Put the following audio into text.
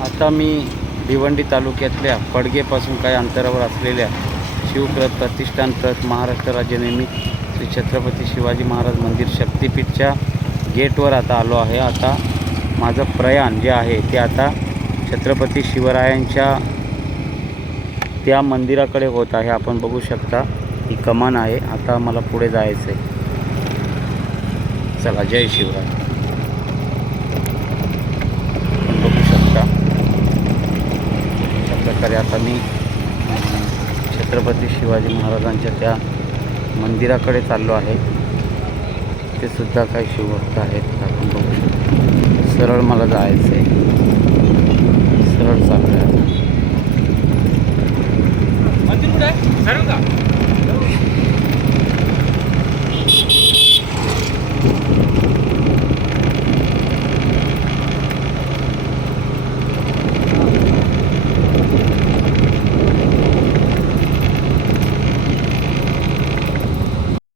आता मी भिवंडी तालुक्यातल्या पडगेपासून काही अंतरावर असलेल्या शिवप्रत प्रतिष्ठान प्रत महाराष्ट्र राज्य निर्मित श्री छत्रपती शिवाजी महाराज मंदिर शक्तिपीठच्या गेटवर आता आलो आहे। आता माझं प्रयाण जे आहे ते आता छत्रपती शिवरायांच्या त्या मंदिराकडे होत आहे। आपण बघू शकता ही कमान आहे। आता मला पुढे जायचं आहे। चला, जय शिवराय। बघू शकता अशा प्रकारे आता मी छत्रपती शिवाजी महाराजांच्या त्या मंदिराकडे चाललो आहे। ते सुद्धा काही शिवभक्त आहेत। आपण बघू शकता, सरळ मला जायचं आहे।